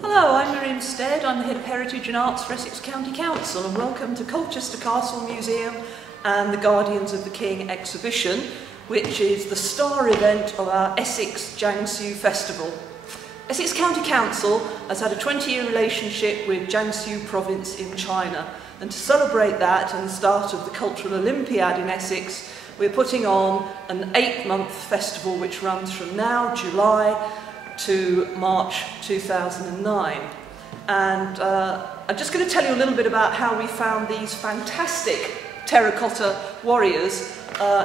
Hello, I'm Miriam Stead. I'm the Head of Heritage and Arts for Essex County Council, and welcome to Colchester Castle Museum and the Guardians of the King exhibition, which is the star event of our Essex Jiangsu Festival. Essex County Council has had a 20-year relationship with Jiangsu Province in China, and to celebrate that and the start of the Cultural Olympiad in Essex, we're putting on an 8-month festival which runs from now, July, to March 2009. And I'm just going to tell you a little bit about how we found these fantastic terracotta warriors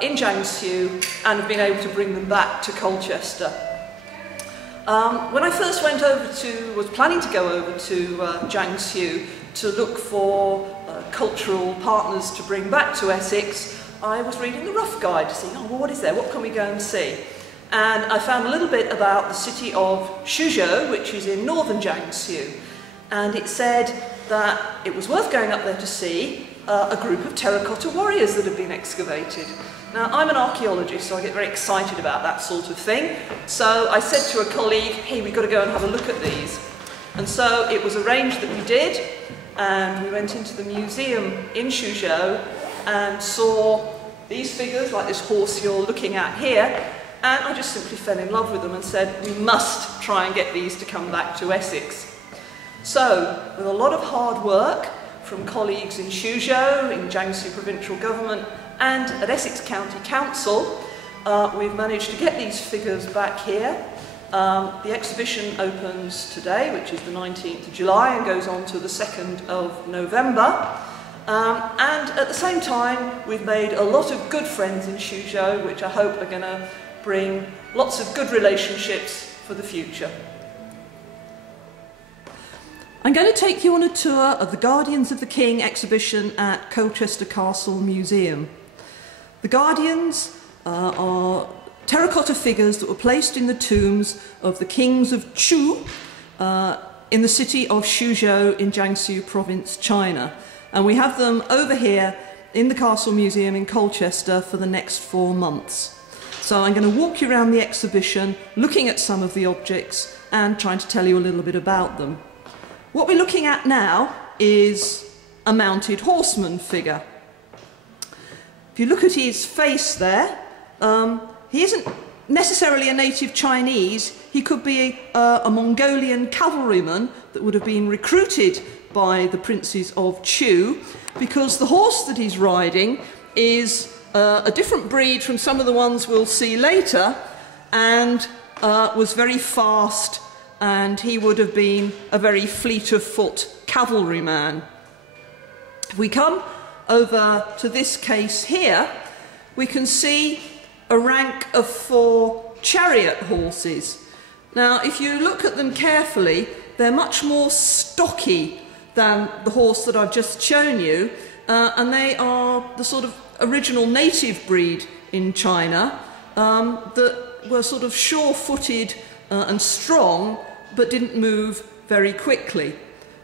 in Jiangsu and have been able to bring them back to Colchester. When I first was planning to go over to Jiangsu to look for cultural partners to bring back to Essex, I was reading the rough guide to see, oh, well, what is there? What can we go and see? And I found a little bit about the city of Suzhou, which is in northern Jiangsu. And it said that it was worth going up there to see a group of terracotta warriors that had been excavated. Now, I'm an archaeologist, so I get very excited about that sort of thing. So I said to a colleague, hey, we've got to go and have a look at these. And so it was arranged that we did, and we went into the museum in Suzhou and saw these figures, like this horse you're looking at here. And I just simply fell in love with them and said, we must try and get these to come back to Essex. So, with a lot of hard work from colleagues in Suzhou, in Jiangsu Provincial Government, and at Essex County Council, we've managed to get these figures back here. The exhibition opens today, which is the 19th of July, and goes on to the 2nd of November. And at the same time, we've made a lot of good friends in Suzhou, which I hope are going to bring lots of good relationships for the future. I'm going to take you on a tour of the Guardians of the King exhibition at Colchester Castle Museum. The Guardians are terracotta figures that were placed in the tombs of the kings of Chu in the city of Suzhou in Jiangsu Province, China. And we have them over here in the Castle Museum in Colchester for the next 4 months. So I'm going to walk you around the exhibition, looking at some of the objects and trying to tell you a little bit about them. What we're looking at now is a mounted horseman figure. If you look at his face there, he isn't necessarily a native Chinese. He could be a Mongolian cavalryman that would have been recruited by the princes of Chu, because the horse that he's riding is a different breed from some of the ones we'll see later, and was very fast, and he would have been a very fleet-of-foot cavalryman. If we come over to this case here, we can see a rank of 4 chariot horses. Now, if you look at them carefully, they're much more stocky than the horse that I've just shown you, and they are the sort of original native breed in China that were sort of sure-footed and strong, but didn't move very quickly.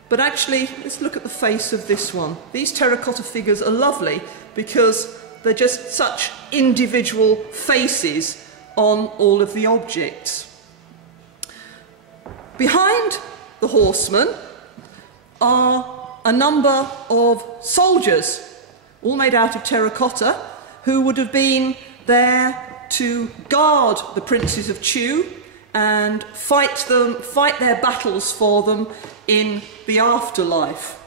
But actually, let's look at the face of this one. These terracotta figures are lovely because they're just such individual faces on all of the objects. Behind the horsemen are a number of soldiers, all made out of terracotta, who would have been there to guard the princes of Chu and fight their battles for them in the afterlife.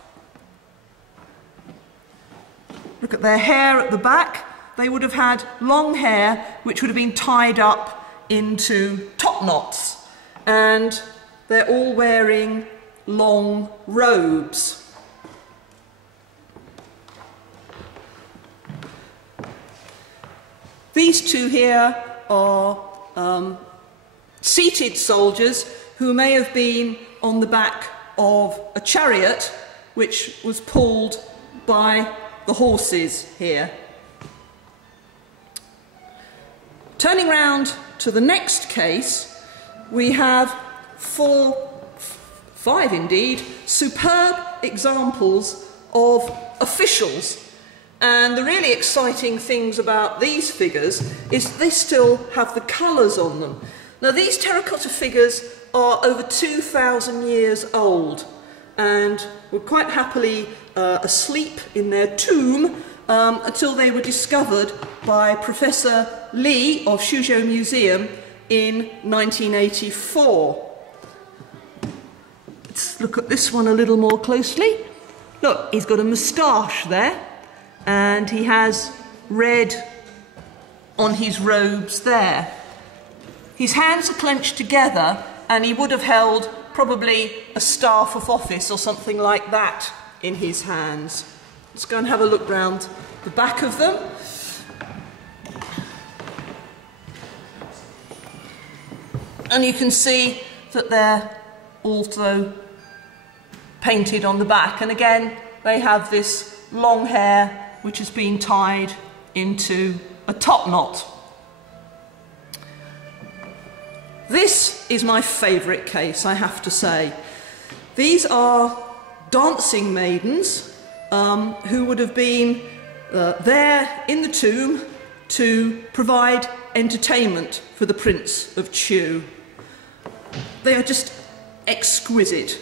Look at their hair at the back. They would have had long hair which would have been tied up into top knots, and they're all wearing long robes. These two here are seated soldiers who may have been on the back of a chariot which was pulled by the horses here. Turning round to the next case, we have 5 indeed, superb examples of officials. And the really exciting things about these figures is they still have the colours on them. Now, these terracotta figures are over 2,000 years old and were quite happily asleep in their tomb until they were discovered by Professor Li of Suzhou Museum in 1984. Let's look at this one a little more closely. Look, he's got a moustache there, and he has red on his robes there. His hands are clenched together, and he would have held probably a staff of office or something like that in his hands. Let's go and have a look round the back of them. And you can see that they're also painted on the back. And again, they have this long hair which has been tied into a top knot. This is my favourite case, I have to say. These are dancing maidens who would have been there in the tomb to provide entertainment for the Prince of Chu. They are just exquisite.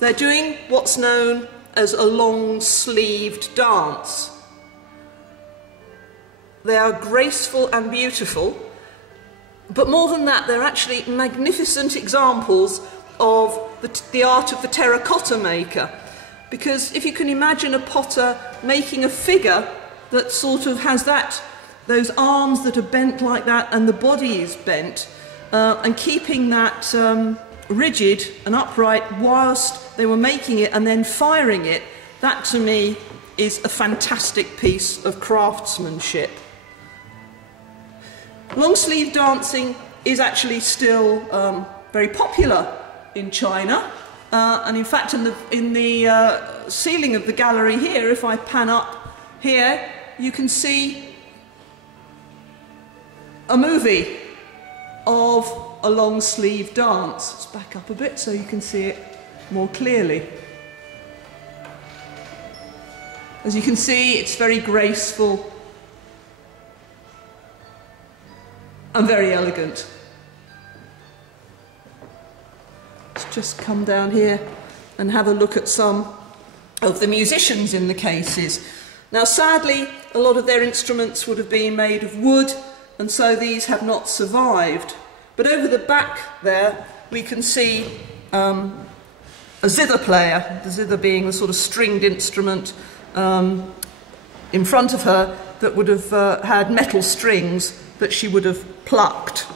They're doing what's known as a long-sleeved dance. They are graceful and beautiful, but more than that, they're actually magnificent examples of the art of the terracotta maker. Because if you can imagine a potter making a figure that sort of has those arms that are bent like that and the body is bent, and keeping that rigid and upright whilst they were making it and then firing it, that to me is a fantastic piece of craftsmanship. Long sleeve dancing is actually still very popular in China, and in fact in the ceiling of the gallery here, if I pan up here, you can see a movie of a long sleeve dance. Let's back up a bit so you can see it more clearly. As you can see, it's very graceful and very elegant. Let's just come down here and have a look at some of the musicians in the cases. Now sadly, a lot of their instruments would have been made of wood, and so these have not survived. But over the back there, we can see a zither player, the zither being the sort of stringed instrument in front of her that would have had metal strings that she would have plucked.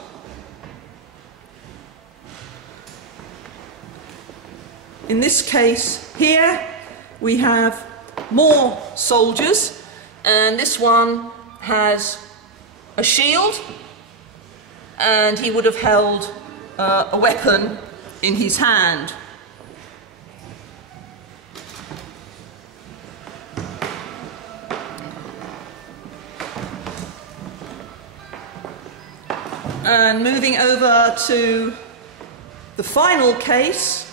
In this case here, we have more soldiers, and this one has a shield, and he would have held a weapon in his hand. And moving over to the final case,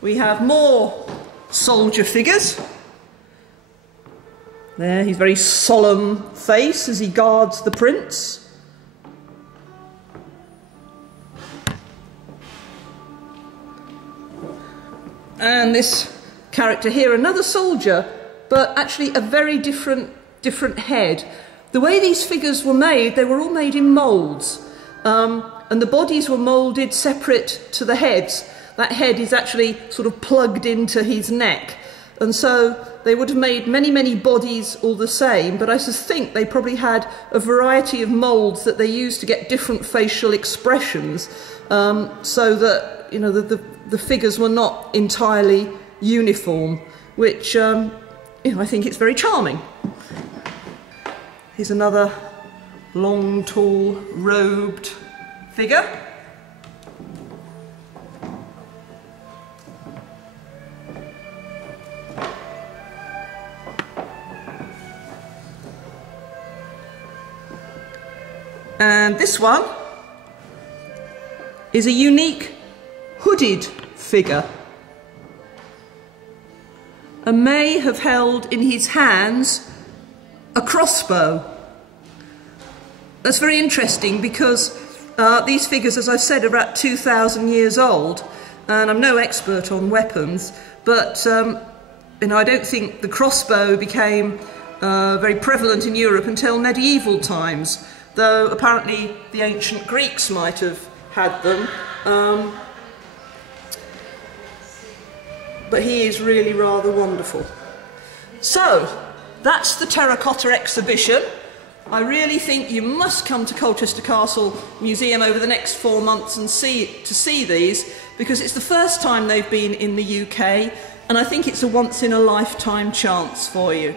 we have more soldier figures. There, his very solemn face as he guards the prince. And this character here, another soldier, but actually a very different head. The way these figures were made, they were all made in moulds, and the bodies were moulded separate to the heads. That head is actually sort of plugged into his neck, and so they would have made many bodies all the same, but I just think they probably had a variety of moulds that they used to get different facial expressions, so that, you know, the figures were not entirely uniform, which you know, I think it's very charming. Here's another long, tall, robed figure. And this one is a unique hooded figure, and may have held in his hands a crossbow. That's very interesting because These figures, as I said, are about 2,000 years old, and I'm no expert on weapons, but I don't think the crossbow became very prevalent in Europe until medieval times, though apparently the ancient Greeks might have had them. But he is really rather wonderful. So, that's the terracotta exhibition. I really think you must come to Colchester Castle Museum over the next 4 months and see these, because it's the first time they've been in the UK, and I think it's a once-in-a-lifetime chance for you.